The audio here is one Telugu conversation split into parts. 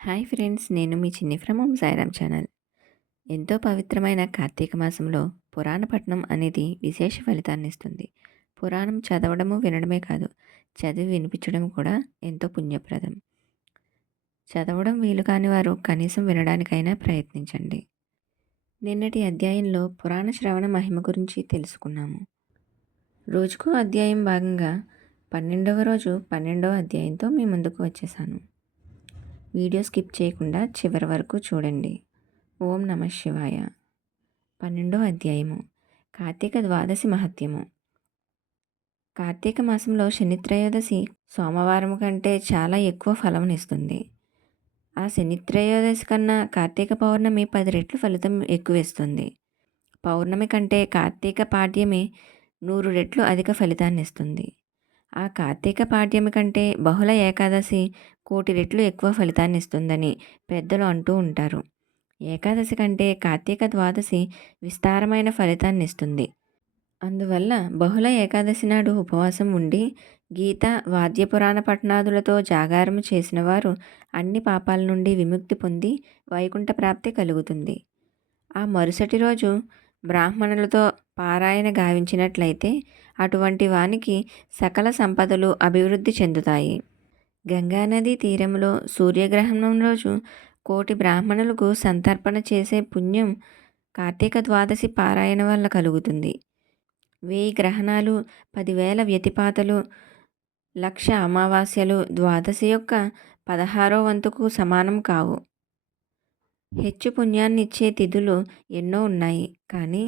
హాయ్ ఫ్రెండ్స్ నేను మీ చిన్ని ఫ్రమ్ ఓం సాయిరామ్ ఛానల్. ఎంతో పవిత్రమైన కార్తీక మాసంలో పురాణ అనేది విశేష ఫలితాన్ని ఇస్తుంది. పురాణం చదవడము వినడమే కాదు చదివి వినిపించడం కూడా ఎంతో పుణ్యప్రదం. చదవడం వీలు కాని వారు కనీసం వినడానికైనా ప్రయత్నించండి. నిన్నటి అధ్యాయంలో పురాణ శ్రవణ మహిమ గురించి తెలుసుకున్నాము. రోజుకో అధ్యాయం భాగంగా పన్నెండవ రోజు పన్నెండవ అధ్యాయంతో మీ ముందుకు వచ్చేసాను. వీడియో స్కిప్ చేయకుండా చివరి వరకు చూడండి. ఓం నమ శివాయ. పన్నెండో అధ్యాయము. కార్తీక ద్వాదశి మహత్యము. కార్తీక మాసంలో శనిత్రయోదశి సోమవారం కంటే చాలా ఎక్కువ ఫలమునిస్తుంది. ఆ శనిత్రయోదశి కన్నా కార్తీక పౌర్ణమి పది రెట్లు ఫలితం ఎక్కువేస్తుంది. పౌర్ణమి కంటే కార్తీక పాడ్యమి నూరు రెట్లు అధిక ఫలితాన్ని ఇస్తుంది ఆ కార్తీక పాడ్యమి కంటే బహుళ ఏకాదశి కోటి రెట్లు ఎక్కువ ఫలితాన్ని ఇస్తుందని పెద్దలు అంటూ ఉంటారు. ఏకాదశి కంటే కార్తీక ద్వాదశి విస్తారమైన ఫలితాన్ని ఇస్తుంది అందువల్ల బహుళ ఏకాదశి నాడు ఉపవాసం ఉండి గీత వాద్యపురాణ పట్టణాదులతో జాగారము చేసిన వారు అన్ని పాపాల నుండి విముక్తి పొంది వైకుంఠ ప్రాప్తి కలుగుతుంది. ఆ మరుసటి రోజు బ్రాహ్మణులతో పారాయణ గావించినట్లయితే అటువంటి వానికి సకల సంపదలు అభివృద్ధి చెందుతాయి. గంగానది తీరంలో సూర్యగ్రహణం రోజు కోటి బ్రాహ్మణులకు సంతర్పణ చేసే పుణ్యం కార్తీక ద్వాదశి పారాయణ వల్ల కలుగుతుంది. వెయ్యి గ్రహణాలు పదివేల వ్యతిపాతలు లక్ష అమావాస్యలు ద్వాదశి యొక్క పదహారో వంతుకు సమానం కావు. హెచ్చు పుణ్యాన్నిచ్చే తిథులు ఎన్నో ఉన్నాయి. కానీ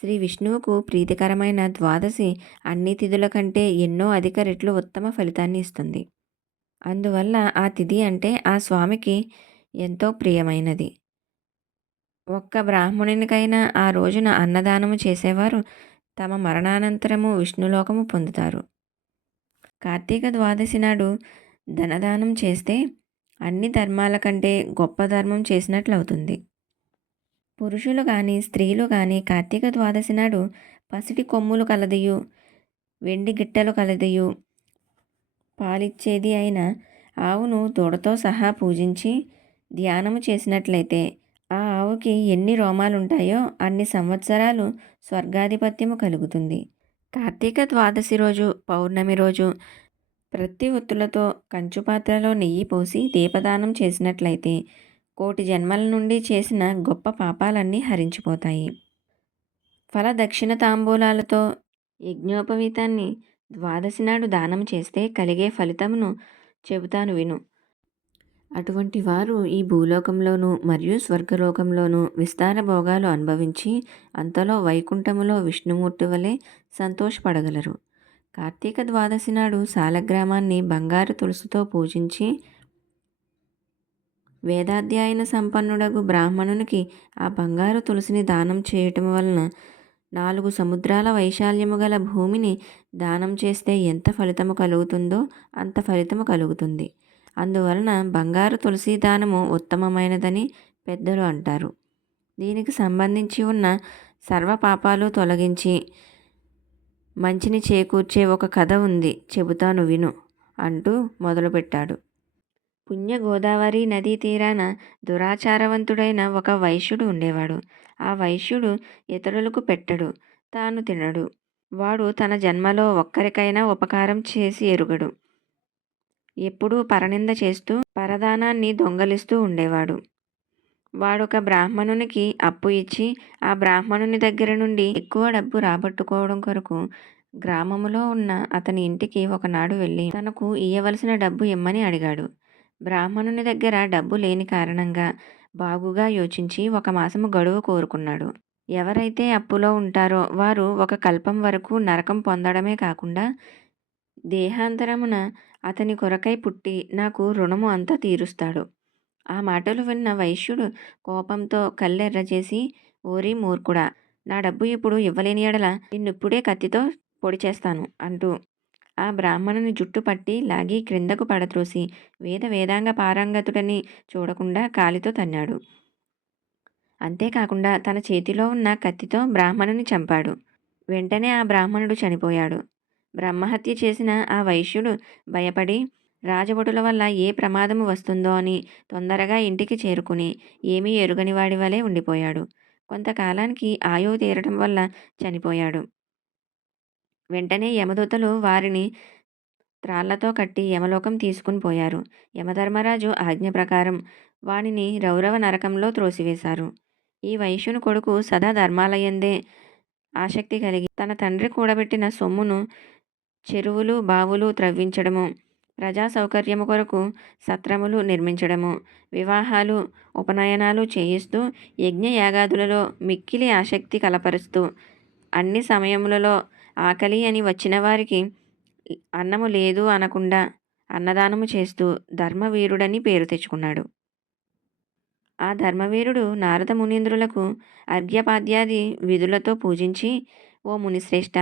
శ్రీ విష్ణువుకు ప్రీతికరమైన ద్వాదశి అన్ని తిథుల కంటే ఎన్నో అధిక రెట్లు ఉత్తమ ఫలితాన్ని ఇస్తుంది. అందువల్ల ఆ తిథి అంటే ఆ స్వామికి ఎంతో ప్రియమైనది. ఒక్క బ్రాహ్మణునికైనా ఆ రోజున అన్నదానము చేసేవారు తమ మరణానంతరము విష్ణులోకము పొందుతారు. కార్తీక ద్వాదశి నాడు ధనదానం చేస్తే అన్ని ధర్మాల కంటే గొప్ప ధర్మం చేసినట్లు అవుతుంది పురుషులు కానీ స్త్రీలు కానీ కార్తీక ద్వాదశి నాడు పసిటి కొమ్ములు కలదియు వెండి గిట్టలు కలదియు పాలిచ్చేది అయిన ఆవును దూడతో సహా పూజించి ధ్యానము చేసినట్లయితే ఆ ఆవుకి ఎన్ని రోమాలు ఉంటాయో అన్ని సంవత్సరాలు స్వర్గాధిపత్యము కలుగుతుంది. కార్తీక ద్వాదశి రోజు పౌర్ణమి రోజు ప్రతి ఒత్తులతో కంచు పాత్రలో నెయ్యి పోసి దీపదానం చేసినట్లయితే కోటి జన్మల నుండి చేసిన గొప్ప పాపాలన్నీ హరించిపోతాయి. ఫల దక్షిణ తాంబూలాలతో యజ్ఞోపవీతాన్ని ద్వాదశి నాడు దానం చేస్తే కలిగే ఫలితమును చెబుతాను విను. అటువంటి వారు ఈ భూలోకంలోనూ మరియు స్వర్గలోకంలోనూ విస్తార భోగాలు అనుభవించి అంతలో వైకుంఠములో విష్ణుమూర్తి వలె సంతోషపడగలరు. కార్తీక ద్వాదశి నాడు సాలగ్రామాన్ని బంగారు తులసితో పూజించి వేదాధ్యాయన సంపన్నుడగు బ్రాహ్మణునికి ఆ బంగారు తులసిని దానం చేయటం వలన నాలుగు సముద్రాల వైశాల్యము గల భూమిని దానం చేస్తే ఎంత ఫలితము కలుగుతుందో అంత ఫలితము కలుగుతుంది. అందువలన బంగారు తులసి దానము ఉత్తమమైనదని పెద్దలు అంటారు. దీనికి సంబంధించి ఉన్న సర్వ పాపాలు తొలగించి మంచిని చేకూర్చే ఒక కథ ఉంది చెబుతాను విను అంటూ మొదలుపెట్టాడు. పుణ్య గోదావరి నదీ తీరాన దురాచారవంతుడైన ఒక వైశ్యుడు ఉండేవాడు. ఆ వైశ్యుడు ఇతరులకు పెట్టడు తాను తినడు. వాడు తన జన్మలో ఒక్కరికైనా ఉపకారం చేసి ఎరుగడు. ఎప్పుడూ పరనింద చేస్తూ పరదానాన్ని దొంగలిస్తూ ఉండేవాడు. వాడొక బ్రాహ్మణునికి అప్పు ఇచ్చి ఆ బ్రాహ్మణుని దగ్గర నుండి ఎక్కువ డబ్బు రాబట్టుకోవడం కొరకు గ్రామములో ఉన్న అతని ఇంటికి ఒకనాడు వెళ్ళి తనకు ఇయ్యవలసిన డబ్బు ఇమ్మని అడిగాడు. బ్రాహ్మణుని దగ్గర డబ్బు లేని కారణంగా బాగుగా యోచించి ఒక మాసము గడువు కోరుకున్నాడు. ఎవరైతే అప్పులో ఉంటారో వారు ఒక కల్పం వరకు నరకం పొందడమే కాకుండా దేహాంతరమున అతని కొరకై పుట్టి నాకు రుణము అంతా తీరుస్తాడు. ఆ మాటలు విన్న వైశ్యుడు కోపంతో కళ్ళెర్ర చేసి ఓరి మూర్ఖుడా నా డబ్బు ఇప్పుడు ఇవ్వలేని ఎడల నిన్నిప్పుడే కత్తితో పొడి చేస్తాను అంటూ ఆ బ్రాహ్మణుని జుట్టు పట్టి లాగి క్రిందకు పడత్రోసి వేద వేదాంగ పారంగతుడని చూడకుండా కాలితో తన్నాడు. అంతేకాకుండా తన చేతిలో ఉన్న కత్తితో బ్రాహ్మణుని చంపాడు. వెంటనే ఆ బ్రాహ్మణుడు చనిపోయాడు. బ్రహ్మహత్య చేసిన ఆ వైశ్యుడు భయపడి రాజభటుల వల్ల ఏ ప్రమాదము వస్తుందో అని తొందరగా ఇంటికి చేరుకుని ఏమీ ఎరుగని వాడి వలె ఉండిపోయాడు. కొంతకాలానికి ఆయువు తీరటం వల్ల చనిపోయాడు. వెంటనే యమదూతలు వారిని త్రాళ్ళతో కట్టి యమలోకం తీసుకుని పోయారు. యమధర్మరాజు ఆజ్ఞ ప్రకారం వానిని రౌరవ నరకంలో త్రోసివేశారు. ఈ వైశ్యుని కొడుకు సదా ధర్మాలయందే ఆసక్తి కలిగి తన తండ్రి కూడబెట్టిన సొమ్మును చెరువులు బావులు త్రవ్వించడము ప్రజా సౌకర్యము కొరకు సత్రములు నిర్మించడము వివాహాలు ఉపనయనాలు చేయిస్తూ యజ్ఞ యాగాదులలో మిక్కిలి ఆసక్తి కలపరుస్తూ అన్ని సమయములలో ఆకలి అని వచ్చిన వారికి అన్నము లేదు అనకుండా అన్నదానము చేస్తూ ధర్మవీరుడని పేరు తెచ్చుకున్నాడు. ఆ ధర్మవీరుడు నారద మునీంద్రులకు అర్ఘ్యపాద్యాది విధులతో పూజించి ఓ మునిశ్రేష్ఠ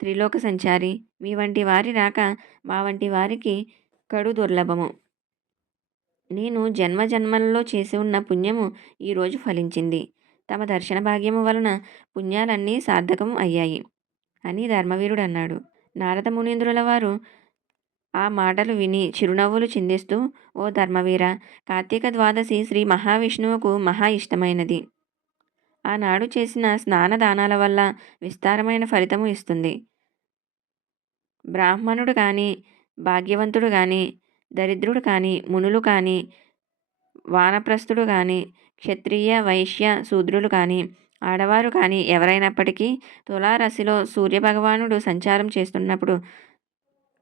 త్రిలోక సంచారి. మీ వంటి వారి రాక మా వంటి వారికి కడు దుర్లభము. నేను జన్మ జన్మలలో చేసి ఉన్న పుణ్యము ఈరోజు ఫలించింది. తమ దర్శన భాగ్యము వలన పుణ్యాలన్నీ సార్థకం అయ్యాయి అని ధర్మవీరుడు అన్నాడు. నారద మునీంద్రుల వారు ఆ మాటలు విని చిరునవ్వులు చిందిస్తూ ఓ ధర్మవీర కార్తీక ద్వాదశి శ్రీ మహావిష్ణువుకు మహా ఇష్టమైనది. ఆనాడు చేసిన స్నాన దానాల వల్ల విస్తారమైన ఫలితము ఇస్తుంది. బ్రాహ్మణుడు కానీ భాగ్యవంతుడు కానీ దరిద్రుడు కానీ మునులు కానీ వానప్రస్థుడు కానీ క్షత్రియ వైశ్య శూద్రులు కానీ ఆడవారు కానీ ఎవరైనప్పటికీ తులారాశిలో సూర్యభగవానుడు సంచారం చేస్తున్నప్పుడు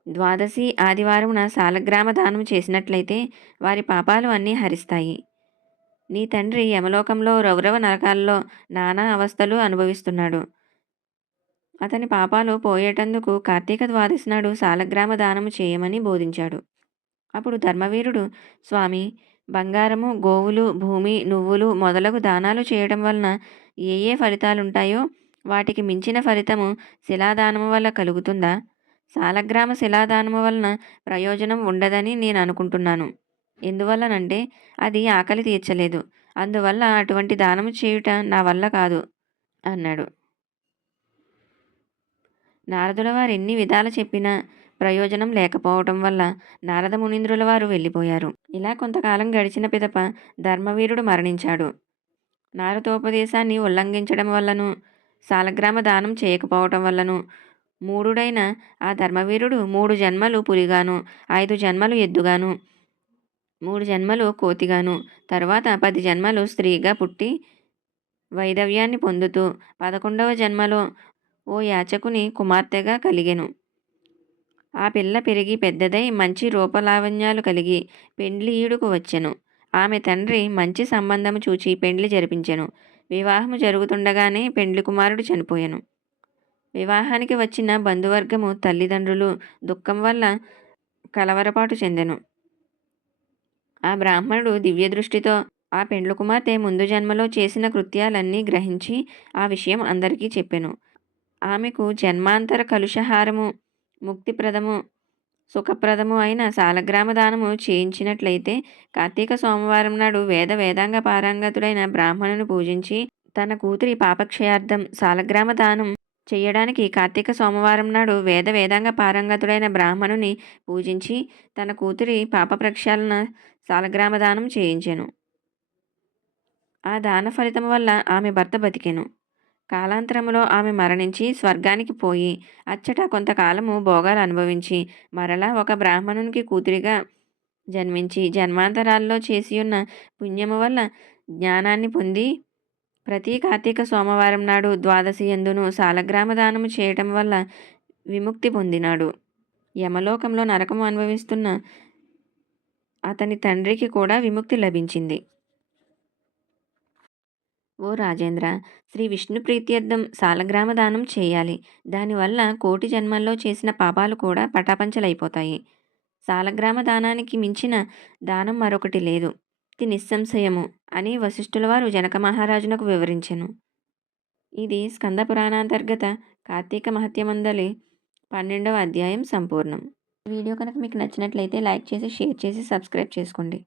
ద్వాదశి ఆదివారమున సాలగ్రామ దానం చేసినట్లయితే వారి పాపాలు అన్నీ హరిస్తాయి. నీ తండ్రి యమలోకంలో రౌరవ నరకాల్లో నానా అవస్థలు అనుభవిస్తున్నాడు. అతని పాపాలు పోయేటందుకు కార్తీక ద్వాదశి నాడు సాలగ్రామ దానము చేయమని బోధించాడు. అప్పుడు ధర్మవీరుడు స్వామి బంగారము గోవులు భూమి నువ్వులు మొదలగు దానాలు చేయడం వలన ఏ ఏ ఫలితాలుంటాయో వాటికి మించిన ఫలితము శిలాదానము వల్ల కలుగుతుందా? సాలగ్రామ శిలాదానము వలన ప్రయోజనం ఉండదని నేను అనుకుంటున్నాను. ఎందువల్లనంటే అది ఆకలి తీర్చలేదు. అందువల్ల అటువంటి దానము చేయుట నా వల్ల కాదు అన్నాడు. నారదుల వారు ఎన్ని విధాలు చెప్పినా ప్రయోజనం లేకపోవటం వల్ల నారద మునీంద్రుల వారు వెళ్ళిపోయారు. ఇలా కొంతకాలం గడిచిన పిదప ధర్మవీరుడు మరణించాడు. నారదోపదేశాన్ని ఉల్లంఘించడం వల్లను సాలగ్రామ దానం చేయకపోవటం వల్లను మూడుడైన ఆ ధర్మవీరుడు మూడు జన్మలు పులిగాను ఐదు జన్మలు ఎద్దుగాను మూడు జన్మలు కోతిగాను. తర్వాత పది జన్మలు స్త్రీగా పుట్టి వైదవ్యాన్ని పొందుతూ పదకొండవ జన్మలో ఓ యాచకుని కుమార్తెగా కలిగెను. ఆ పిల్ల పెరిగి పెద్దదై మంచి రూపలావణ్యాలు కలిగి పెండ్లియుడుకు వచ్చెను. ఆమె తండ్రి మంచి సంబంధము చూచి పెండ్లి జరిపించెను. వివాహము జరుగుతుండగానే పెండ్లి కుమారుడు చనిపోయాను. వివాహానికి వచ్చిన బంధువర్గము తల్లిదండ్రులు దుఃఖం వల్ల కలవరపాటు చెందెను. ఆ బ్రాహ్మణుడు దివ్య దృష్టితో ఆ పెండ్లు కుమార్తె ముందు జన్మలో చేసిన కృత్యాలన్నీ గ్రహించి ఆ విషయం అందరికీ చెప్పెను. ఆమెకు జన్మాంతర కలుషహారము ముక్తిప్రదము సుఖప్రదము అయిన సాలగ్రామ దానము చేయించినట్లయితే కార్తీక సోమవారం నాడు వేద వేదాంగ పారంగతుడైన బ్రాహ్మణుని పూజించి తన కూతురి పాపక్షయార్థం సాలగ్రామ దానం చేయడానికి కార్తీక సోమవారం నాడు వేద వేదాంగ పారంగతుడైన బ్రాహ్మణుని పూజించి తన కూతురి పాప ప్రక్షాళన సాలగ్రామ దానం చేయించెను. ఆ దాన ఫలితం వల్ల ఆమె భర్త బతికెను. కాలాంతరములో ఆమె మరణించి స్వర్గానికి పోయి అచ్చట కొంతకాలము భోగాలు అనుభవించి మరలా ఒక బ్రాహ్మణునికి కూతురిగా జన్మించి జన్మాంతరాల్లో చేసి ఉన్న పుణ్యము వల్ల జ్ఞానాన్ని పొంది ప్రతి కార్తీక సోమవారం నాడు ద్వాదశి ఎందును సాలగ్రామ దానము చేయటం వల్ల విముక్తి పొందినాడు. యమలోకంలో నరకం అనుభవిస్తున్న అతని తండ్రికి కూడా విముక్తి లభించింది. ఓ రాజేంద్ర శ్రీ విష్ణు ప్రీత్యర్థం సాలగ్రామ దానం చేయాలి. దానివల్ల కోటి జన్మల్లో చేసిన పాపాలు కూడా పటాపంచలైపోతాయి. సాలగ్రామ దానానికి మించిన దానం మరొకటి లేదు. ఇది నిస్సంశయము అని వశిష్ఠుల వారు జనక మహారాజునకు వివరించెను. ఇది స్కంద పురాణాంతర్గత కార్తీక మహత్యమందలి పన్నెండవ అధ్యాయం సంపూర్ణం. వీడియో కనుక మీకు నచ్చినట్లయితే లైక్ చేసి షేర్ చేసి సబ్స్క్రైబ్ చేసుకోండి.